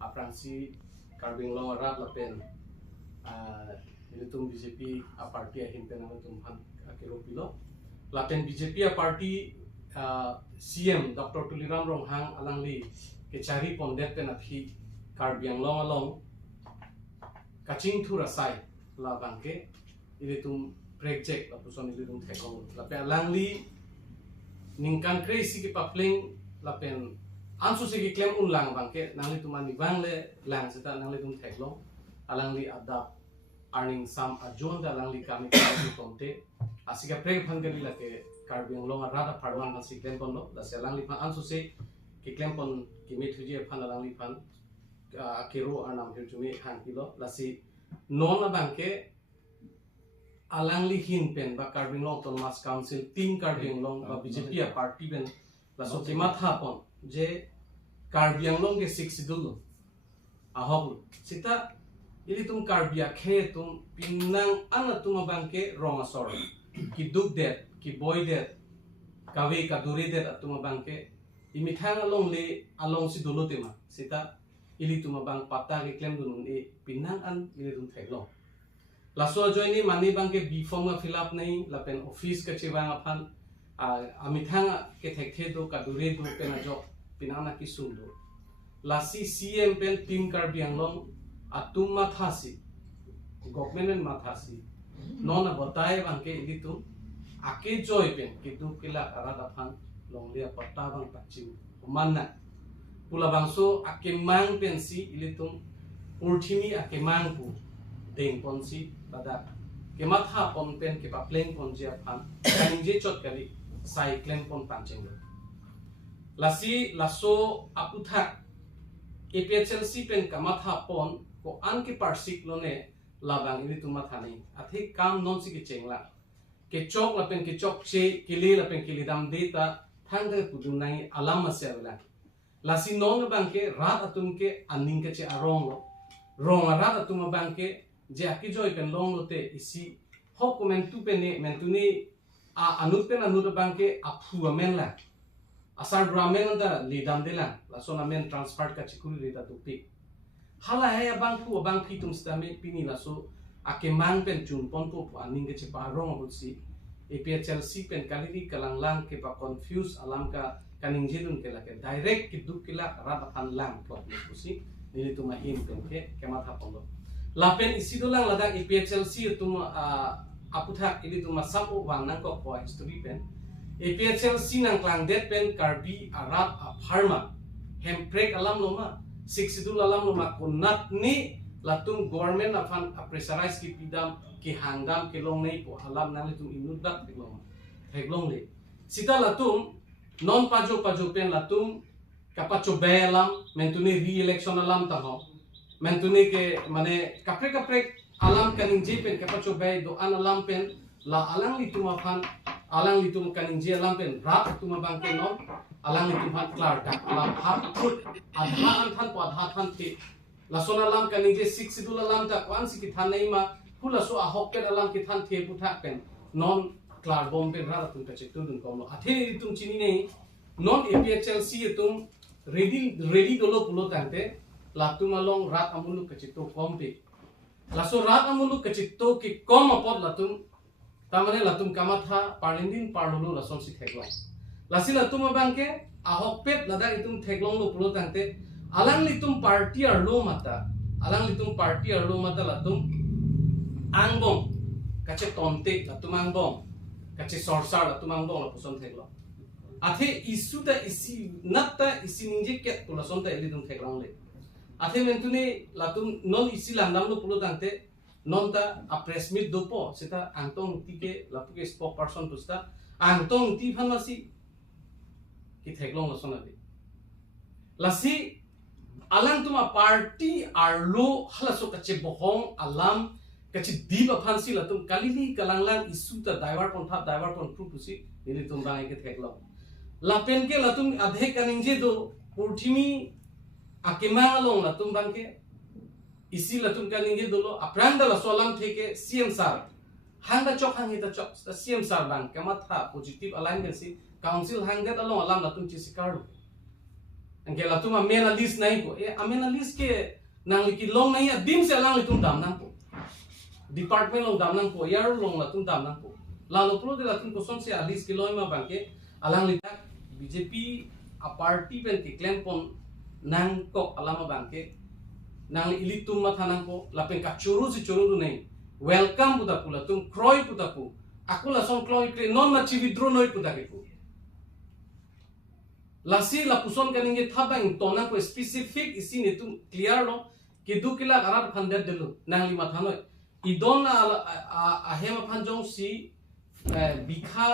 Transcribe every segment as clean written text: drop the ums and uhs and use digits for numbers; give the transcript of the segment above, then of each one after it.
apransi karbing long rat lapen ini tum BJP a party ahin penang tum han akero pilo lapen BJP a party CM Dr. Tuliram Ronghang alangli ke cari pondet pen athi karbiang long along kacing thu rasai la bangke ini tum project la puson ini tum thekong lapen alangli ningkan crazy ki papling lapen ansu segi claim ulang bangke nangli tumani bangle lang seta nangli tum theklong alangli adap earning some ajon da alangli kami kami tonte asika preg phangeli lake karbiang long rada farman asi claim pon lo da selangli phan ansu se ki claim pon ki methuji phan alangli phan akero anam hirjumi han kilo lasi non bangke alangli hin pen ba karbiang long Thomas Council team karbiang long ba BJP a party ben la so kemat hapon je karbiang long ke siksidul ahog sita ili tum karbia khe tum pinang ana tum bangke ronga sor ki duk det ki boy det kawe ka duri det tum bangke imithang along le along si dulu tema sita ili tum bang pata ke claim dun e pinang an ili tum thailo laso joini mani bangke b form ga fill up nei lapen office ka chewang aphan amithang ke thekhe do ka duri do pena jo pinana ki sundo lasi CM pen team karbiang long atum mathasi government mathasi nona bataye bangke itu ake joy pen kitu kila arada phan longlia patta bang pachiu manna pula bangso ake mang pen si ilitum urthimi ake mang pu deng pon si bada ke matha pon pen ke pa pleng pon je phan kainje chot kali cycling pon pancheng lasi laso aputha APHLC pen kamatha pon ko an ke parsik lone labang ini tuma thani athi kam non si ke chengla ke chok la pen ke chok che ke le la pen ke le dam data thang de pudun nai alam asela lasi non bangke rat atum ke aning ke che arong rong rat atum bangke je aki joy pen long lote isi hok komen tu pen ne mentuni anut pen anut bangke aphu amen la asar ramen da lidam dela lasona men transfer ka chikuri rita tupi hala hai abangku abangki tum stame pini laso ake mang pen chun pon po aning ke chepa rong bulsi APHLC pen kaliri kalanglang ke pa confuse alam ka kaning jedun ke la ke direct ki duk kila raba kan lang plot busi nili tuma him pen ke kemat hapondo lapen isidolang lada APHLC tum aputha ili tuma sapo wanang ko ko history pen APHLC nang klang det pen karbi arat a pharma hemprek alam noma siksidul alam noma kunat ni latung government afan pressurize ki pidam ki hangam ke long nei po alam nang tum inudat ke long heglong le sita latung non pajo pen latung kapacho belam mentuni re-election alam ta ho mentuni ke mane kaprek alam kaning pen kapacho be do an alam pen la alang litum afan alang litum kaning je alam pen rat tuma bangke non alang litum han klar dak alam hat put adha an than po adha than ti la sona alam kaning je siksidul alam ta kwan siki thanai ma pula so a hokket alam ki than the putha pen non klar bom pen rat tum ka chetu dun kom lo athe litum chini nei non APHLC tum ready dolo pulo tante latum along rat amulu ka chetu kom pe la so rat amulu ka chetu ki kom apot latum tamane latum kamatha parlindin parlulu lason si theklong lasi latum bangke ahok pet lada itum theklong lo pulo tante alang litum party arlo mata latum angbong kache tonte latum angbong kache sorsar latum angbong la puson theklong athe isu ta isi natta isi ninje ket pula son ta elitum theklong le athe mentune latum non isi landam lo pulo tante nonta a press meet dopo sita antong tike lapuke spokesperson pusta antong ti phanasi ki theklong losona de lasi alang tuma party arlo halaso kache bohong alam kache diba phansi latum kalili kalanglang isu ta driver pon pru pusi ini tum bangai ke theklong lapen ke latum adhe kaninje do purthimi akemang long latum bangke isi latum kaninge dolo apranda la solam theke CM sar hangda chok hangita chok CM sar bang kamatha positive alignment si council hangda along alam latum chi sikar angke la tuma mena list nai ko amena list ke nang liki long nai dim se lang litum dam nang ko department long dam nang ko yar long la tum dam nang ko la lo pro de la tum ko son se list ke loy ma bangke alang litak BJP a party pen ki claim pon nang ko alama bangke nang ilitum ma thanang ko la pen ka churu si churu du nei welcome puta pula tum kroi puta pu aku la son kroi kre non ma chi withdraw noi puta ke ku lasi la puson kaninge thabang tona ko specific isi ni tum clear lo ke du kila arat khandet delu nang lima thanoi idon a hema phanjong si bikha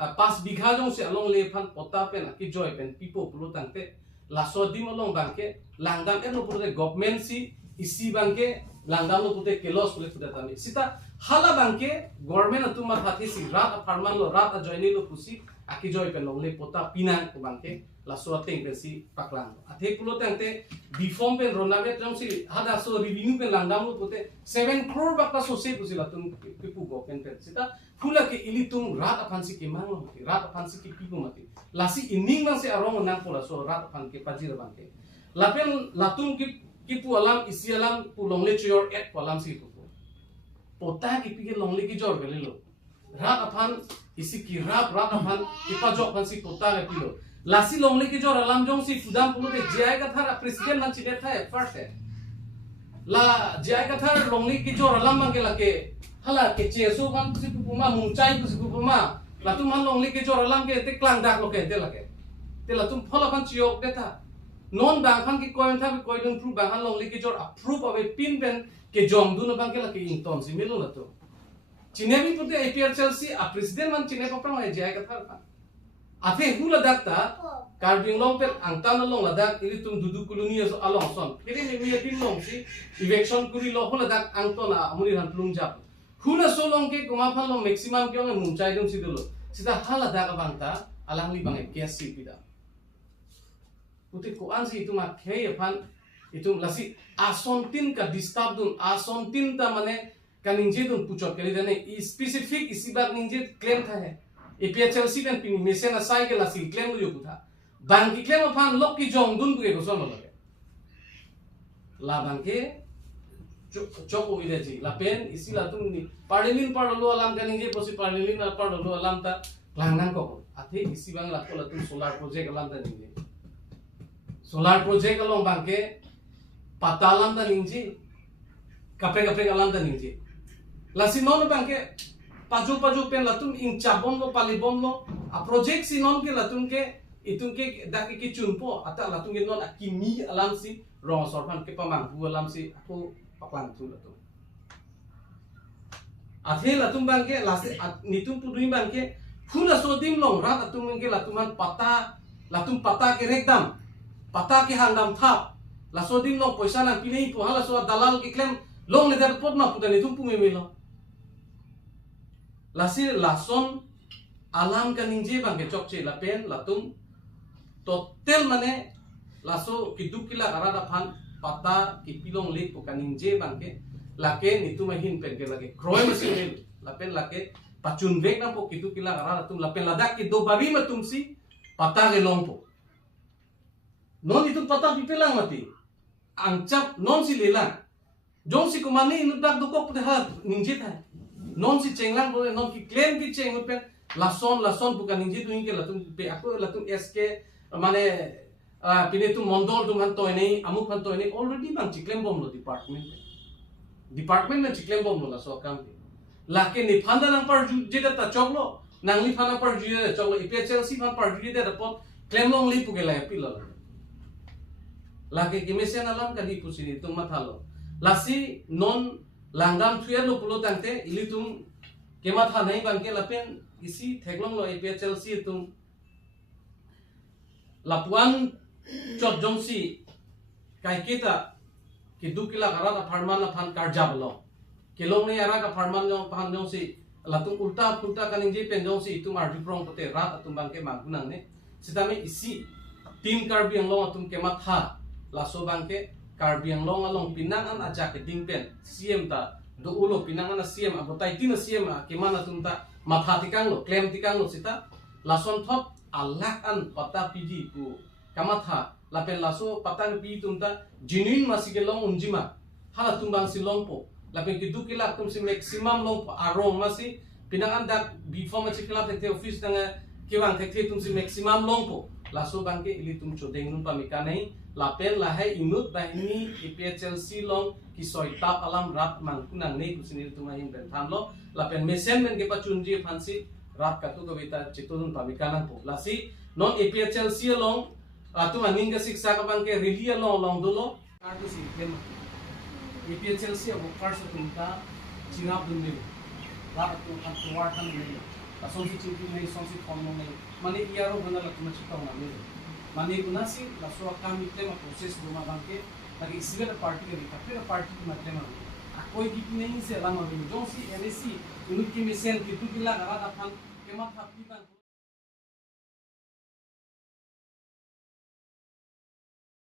5 bigha jong si along le phan pota pen ki joy pen pipo pulu tangte la so dim along bangke langdam eno purde government si isi bangke langdam lo pute kelos pule pute tami sita hala bangke government atuma thati si rat farman lo rat joini lo pusi aki joy pen long le pota pinan ko bangke la so teng pen si paklang athe pulo tangte bifom pen ronabe jong si hada so revenue pen langdam lo pute 7 crore bakta so se pusi la tum pipu go pen sita fula ke ilitung rat apan si kemang rat apan si pipu mati lasi ining man se arong nang pola so rat apan ke pajira bangke lapen latung kipu alam isi alam pu longle chyor et alam si pu pota ki pige longle ki jor belelo rat apan isi ki rat apan ki pajok pan si pota ke pilo lasi longle ki jor alam jong si fudam pulo de jai ka thara president man chine tha first la jai ka thara longle ki jor alam mang ke lake hala ke cheso kan si puma mungchai si puma la tum han long ke jor lam ke te klang dak lo ke te la ke te la tum phola kan chiok de ta non bang kan ki koin tha ko dun pru bang han long ke jor approve of a pin ben ke jong du no bang ke la ke in ton si melo la to chinebi pute APR Chelsea a president man chine pa pra jai ka thar pa athe hula dakta karbing long pel angtan long la dak ili tum dudu kuluni so along son kiri me din long si election kuri lo hula dak angtona amuni han plung jap hula solong ke kumaphan lo maximum ke ong mungchai dum sidulo sita hala daga bangta alangli bangai kesi pida puti ko ansi ituma khei phan itum lasi asontin ka disturb dun asontin ta mane kaninje dun puchot kali dane i specific isibak ninje claim tha hai APR Chelsea kan pin mesen asai ke lasi claim lu putha bang ki claim phan lok ki jong dun bu ke ko son lo la bang ke Joko Widodo la pen isi la tum ni parlin parlo alam kan nge posi parlin na parlo alam ta langnan ko athe isi bang la ko la tum solar project alam ta ninge solar project along bangke patalam ta ninge kapre alam ta ninge la si non bangke paju pen la tum in chabon lo palibom lo a project si non ke la tum ke itung ke dak ke chunpo ata la tum ke non akimi alam si ro sorpan ke pamang bu alam si aku paklan tu latung athe latung bangke lase nitung pudui bangke hula sodim long rat atung bangke latuman latung pata ke rekdam pata ke handam thap la sodim long poisa nang pilei po hala so dalal ke klem long le dar pot ma putan nitung pu memelo lasi lason alam kaninje bangke chokche lapen latung total mane laso kidukila arada phan pata ki pilong lik bukan inje bangke lake nitu mahin pen ke lake kroi mesin lapen lake pacun vek na po kitu kila arada tum lapen ladak ki do bari matum si pata ke lompo non itu pata pipelang mati angcap non si lelang jong si kumani nudak dukok pute ha ninje tha non si cenglang boleh non ki claim ki ceng pen lason bukan ninje tu ingke latum pe aku latum SK mane pine tu mondol tu man toy nei amuk man toy nei already bang chiklem bom lo department में चिकलेम बम बोला सो काम के लाके निफांदा नंग पर जुजे ता चोगलो नंगली फाना पर जुजे चोगलो APR Chelsea फान पर जुजे दे रपो क्लेम लोंग ली पुगे लाए पिलो लाके किमेसे नालाम का दी पुसिनी तुम मथालो लासी नॉन लांगदाम थुयर लो पुलो तंगते इली तुम केमा था नहीं बंके लपेन इसी थेगलोंग लो APR Chelsea तुम लापुआन चोट जोंसी काइकेता कि दुकिला करा फरमान फान कार्जाबलो केलों ने यारा का फरमान जो फान जो सी लातुम उल्टा कनिंजे पेन जो सी तुम आर्टिक प्रोंग पते रात तुम बांके मागुनांग ने सितामे इसी टीम कार्बियंग लो तुम केमा था लासो बांके कार्बियंग लो along pinangan aja ke dingpen CM ta do ulo pinangan CM abotai tin CM kemana tum ta matha tikang lo claim tikang lo sita lason thop alak an pata piji pu kamatha lapen laso patang pi tumta genuine masih long unjima hala tumbang si longpo lapen kidu kila tum si maximum longpo arong masih pinangan dak before masih kila tekte office dengan kiwang tekte tum si maximum longpo laso bangke ili tum chodeng nun pamikanai lapen lahai inut bahini IPHLC long kisoi tap alam rat mangkunang nei kusinil tumahin bentam lo lapen mesen men kepa chunji phansi rat katu kawita chitun pamikanang po lasi non IPHLC long tu maninga siksa ka bangke relia long dolo kartu si kem IPHLC abo karso tunta chingap dunni rat tu kan tuwar kan nei lason si chipi nei son si phone nei mani iaro bana la tuma chitaw na nei mani kunasi laso kami tema proses duma bangke lagi isiga party ke kapira party ki matlema akoi ki nei se lama ni jonsi NSC unut ki misen ki tu kila gara da phan kema thapi ban